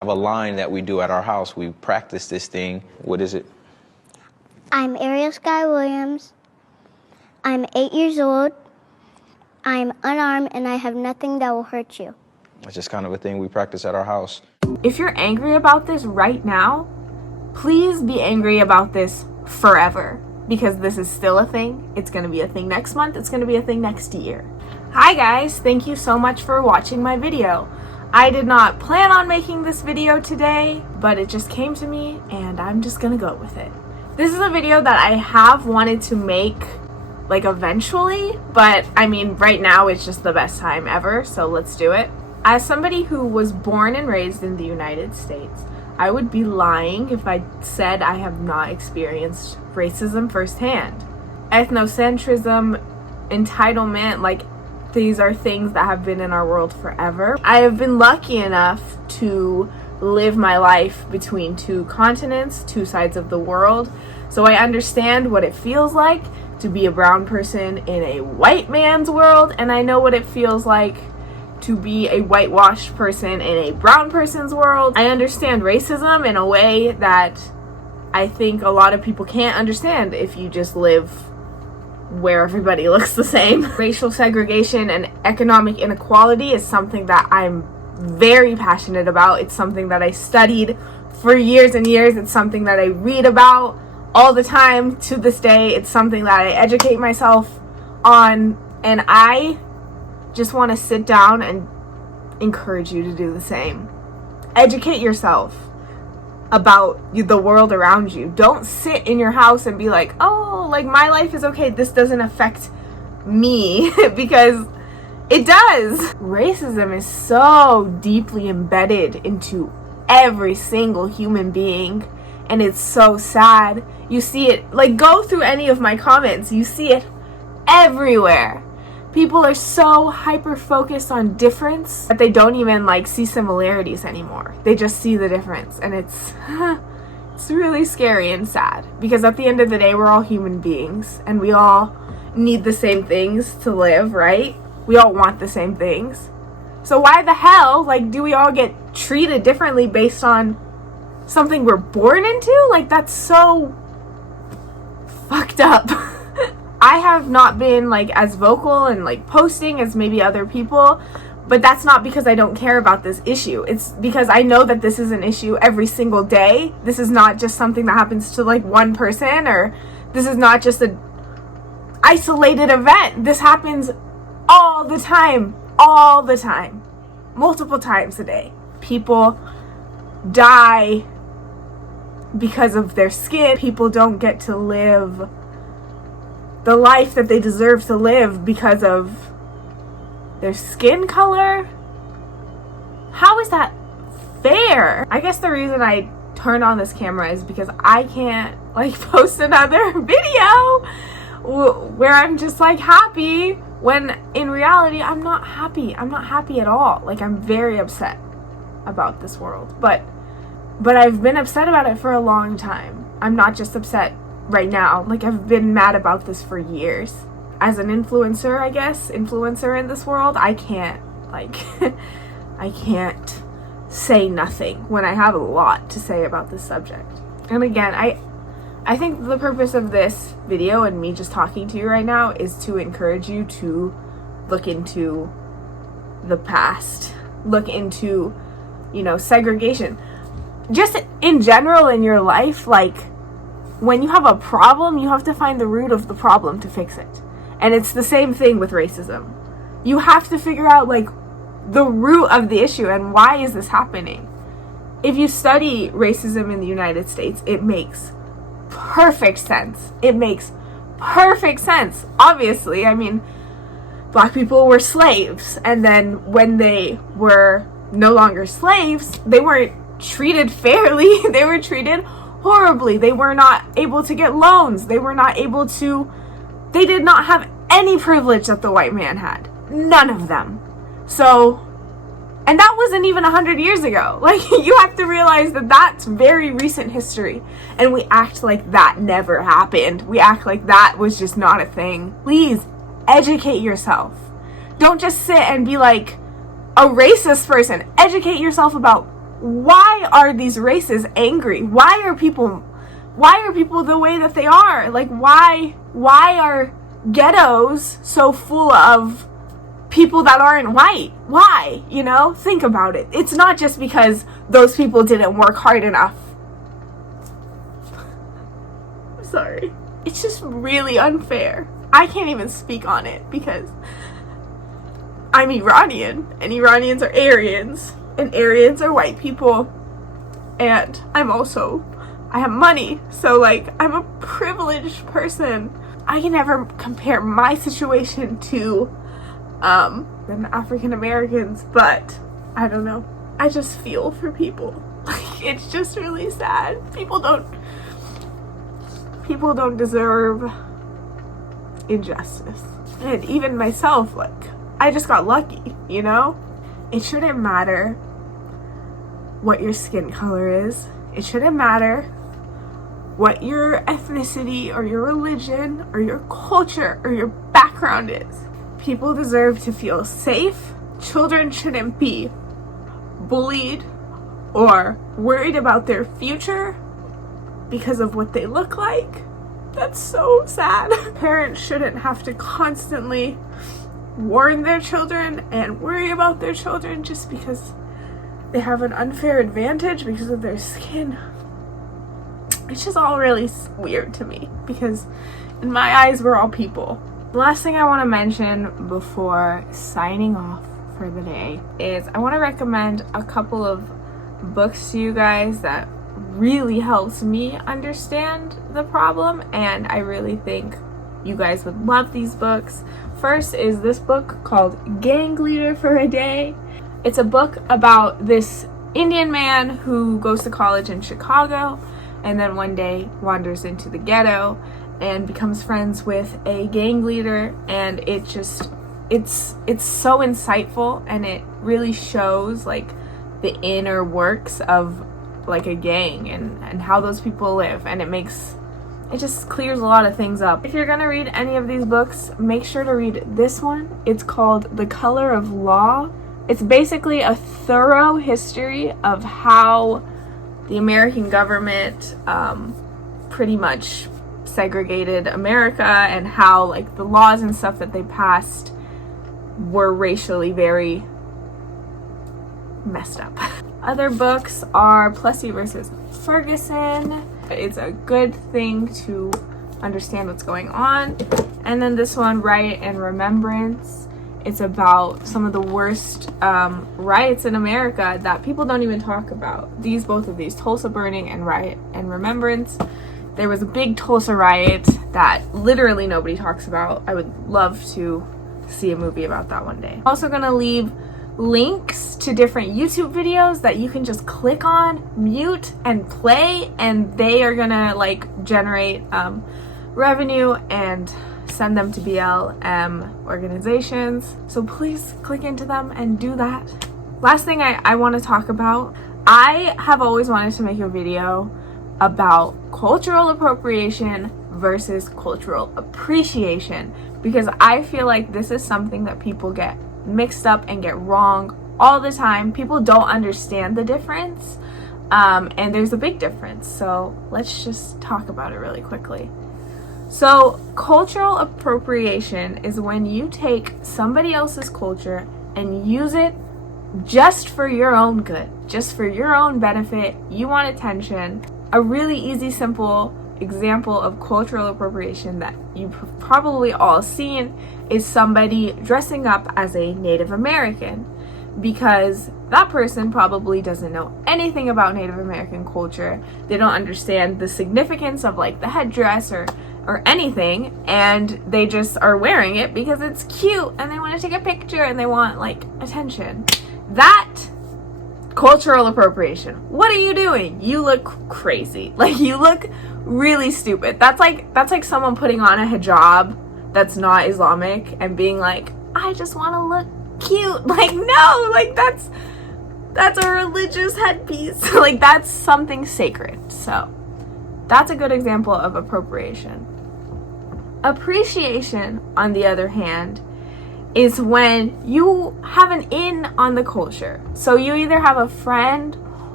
have a line that we do at our house. We practice this thing. What is it? I'm Ariel Sky Williams. I'm 8 years old. I'm unarmed and I have nothing that will hurt you. It's just kind of a thing we practice at our house. If you're angry about this right now, please be angry about this forever, because this is still a thing. It's going to be a thing next month. It's going to be a thing next year. Hi guys, thank you so much for watching my video. I did not plan on making this video today, but it just came to me and I'm just gonna go with it. This is a video that I have wanted to make like eventually, but I mean right now it's just the best time ever, so let's do it. As somebody who was born and raised in the United States, I would be lying if I said I have not experienced racism firsthand. Ethnocentrism, entitlement, like these are things that have been in our world forever. I have been lucky enough to live my life between two continents, two sides of the world, so I understand what it feels like to be a brown person in a white man's world, and I know what it feels like to be a whitewashed person in a brown person's world. I understand racism in a way that I think a lot of people can't understand if you just live where everybody looks the same. Racial segregation and economic inequality is something that I'm very passionate about. It's something that I studied for years and years. It's something that I read about all the time to this day. It's something that I educate myself on, and I just want to sit down and encourage you to do the same. Educate yourself about the world around you. Don't sit in your house and be like, oh, like my life is okay, this doesn't affect me, because it does. Racism is so deeply embedded into every single human being, and it's so sad. You see it, like go through any of my comments, you see it everywhere. People are so hyper focused on difference that they don't even like see similarities anymore. They just see the difference, and it's really scary and sad, because at the end of the day we're all human beings and we all need the same things to live, right? We all want the same things. So why the hell like do we all get treated differently based on something we're born into? Like that's so fucked up. I have not been like as vocal and like posting as maybe other people, but that's not because I don't care about this issue. It's because I know that this is an issue every single day. This is not just something that happens to like one person, or this is not just an isolated event. This happens all the time, multiple times a day. People die because of their skin. People don't get to live the life that they deserve to live because of their skin color. How is that fair? I guess the reason I turned on this camera is because I can't like post another video where I'm just like happy, when in reality I'm not happy. I'm not happy at all. Like I'm very upset about this world, but I've been upset about it for a long time. I'm not just upset right now. Like I've been mad about this for years. As an influencer, I guess, influencer in this world, I can't like I can't say nothing when I have a lot to say about this subject. And again, I think the purpose of this video and me just talking to you right now is to encourage you to look into the past, look into, you know, segregation. Just in general in your life, like when you have a problem, you have to find the root of the problem to fix it. And it's the same thing with racism. You have to figure out like the root of the issue and why is this happening. If you study racism in the United States, it makes perfect sense. It makes perfect sense. Obviously, I mean, black people were slaves, and then when they were no longer slaves, they weren't treated fairly. They were treated horribly. They were not able to get loans. They did not have any privilege that the white man had. None of them. So, and that wasn't even 100 years ago. Like, you have to realize that that's very recent history. And we act like that never happened. We act like that was just not a thing. Please, educate yourself. Don't just sit and be like a racist person. Educate yourself about why are these races angry? Why are people the way that they are? Like, why are ghettos so full of people that aren't white? Why? You know, think about it. It's not just because those people didn't work hard enough. Sorry. It's just really unfair. I can't even speak on it because I'm Iranian, and Iranians are Aryans, and Aryans are white people, and I have money, so like, I'm a privileged person. I can never compare my situation to than African Americans, but I don't know. I just feel for people. Like, it's just really sad. People don't deserve injustice. And even myself, like, I just got lucky, you know? It shouldn't matter what your skin color is. It shouldn't matter what your ethnicity or your religion or your culture or your background is. People deserve to feel safe. Children shouldn't be bullied or worried about their future because of what they look like. That's so sad. Parents shouldn't have to constantly warn their children and worry about their children just because they have an unfair advantage because of their skin. It's just all really weird to me because in my eyes, we're all people. The last thing I want to mention before signing off for the day is I want to recommend a couple of books to you guys that really helps me understand the problem, and I really think you guys would love these books. First is this book called Gang Leader for a Day. It's a book about this Indian man who goes to college in Chicago and then one day wanders into the ghetto and becomes friends with a gang leader, and it's so insightful, and it really shows like the inner works of like a gang and how those people live, and it just clears a lot of things up. If you're gonna read any of these books, make sure to read this one. It's called The Color of Law. It's basically a thorough history of how the American government pretty much segregated America, and how like the laws and stuff that they passed were racially very messed up. Other books are Plessy versus Ferguson. It's a good thing to understand what's going on. And then this one, Riot and Remembrance. It's about some of the worst riots in America that people don't even talk about. Both of these, Tulsa Burning and Riot and Remembrance. There was a big Tulsa riot that literally nobody talks about. I would love to see a movie about that one day. I'm also gonna leave links to different YouTube videos that you can just click on, mute, and play, and they are gonna like generate revenue and send them to BLM organizations. So please click into them and do that. Last thing I want to talk about, I have always wanted to make a video about cultural appropriation versus cultural appreciation, because I feel like this is something that people get mixed up and get wrong all the time. People don't understand the difference, and there's a big difference. So let's just talk about it really quickly. So cultural appropriation is when you take somebody else's culture and use it just for your own good, just for your own benefit. You want attention. A really easy, simple example of cultural appropriation that you've probably all seen is somebody dressing up as a Native American, because that person probably doesn't know anything about Native American culture. They don't understand the significance of like the headdress or anything, and they just are wearing it because it's cute and they want to take a picture and they want like attention. That cultural appropriation. What are you doing? You look crazy. Like, you look really stupid. That's like someone putting on a hijab that's not Islamic and being like, I just want to look cute. Like, no, like that's a religious headpiece. Like, that's something sacred. So that's a good example of appropriation. Appreciation, on the other hand, is when you have an in on the culture. So you either have a friend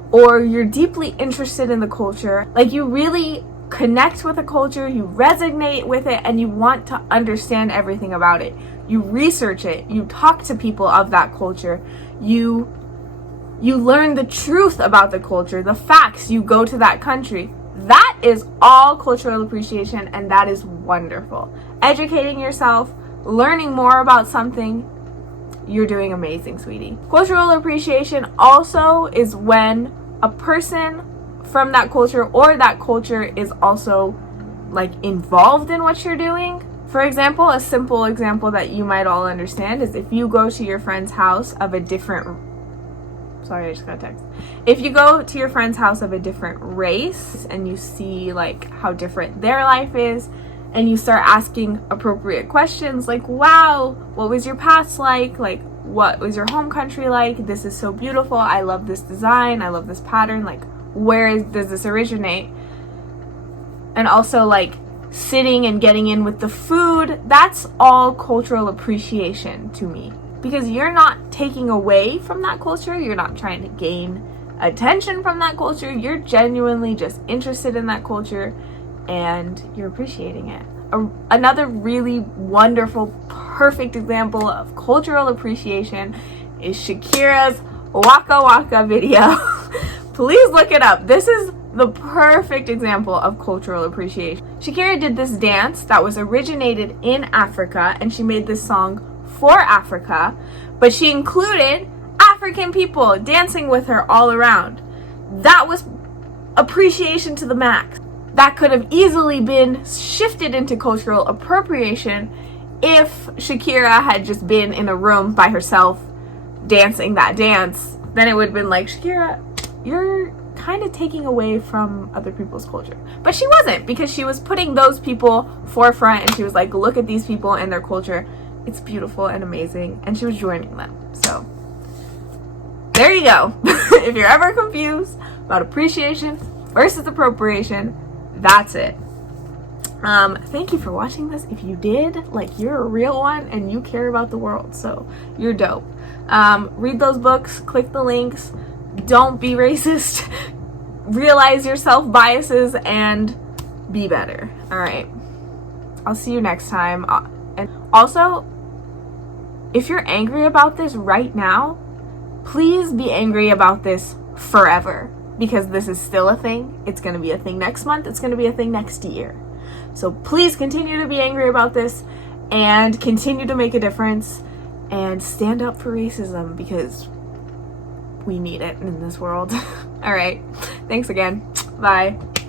or you're deeply interested in the culture, like you really connect with the culture, you resonate with it, and you want to understand everything about it. You research it, you talk to people of that culture, you learn the truth about the culture, the facts, you go to that country. That is all cultural appreciation, and that is wonderful. Educating yourself, learning more about something, you're doing amazing, sweetie. Cultural appreciation also is when a person from that culture or that culture is also like involved in what you're doing. For example, a simple example that you might all understand is if you go to your friend's house of a different sorry, I just got a text. If you go to your friend's house of a different race and you see like how different their life is, and you start asking appropriate questions like, wow, what was your past like? Like, what was your home country like? This is so beautiful. I love this design. I love this pattern. Like, does this originate? And also like sitting and getting in with the food. That's all cultural appreciation to me. Because you're not taking away from that culture. You're not trying to gain attention from that culture. You're genuinely just interested in that culture and you're appreciating it. Another really wonderful, perfect example of cultural appreciation is Shakira's Waka Waka video. Please look it up. This is the perfect example of cultural appreciation. Shakira did this dance that was originated in Africa, and she made this song for Africa, but she included African people dancing with her all around. That was appreciation to the max. That could have easily been shifted into cultural appropriation if Shakira had just been in a room by herself dancing that dance. Then it would have been like, Shakira, you're kind of taking away from other people's culture. But she wasn't, because she was putting those people forefront, and she was like, look at these people and their culture. It's beautiful and amazing, and she was joining them. So there you go. If you're ever confused about appreciation versus appropriation, that's it. Thank you for watching this. If you did, like, you're a real one and you care about the world, so you're dope. Read those books, click the links, don't be racist, realize your self-biases, and be better. All right, I'll see you next time. And also, if you're angry about this right now, please be angry about this forever, because this is still a thing. It's going to be a thing next month. It's going to be a thing next year. So please continue to be angry about this and continue to make a difference and stand up for racism, because we need it in this world. All right. Thanks again. Bye.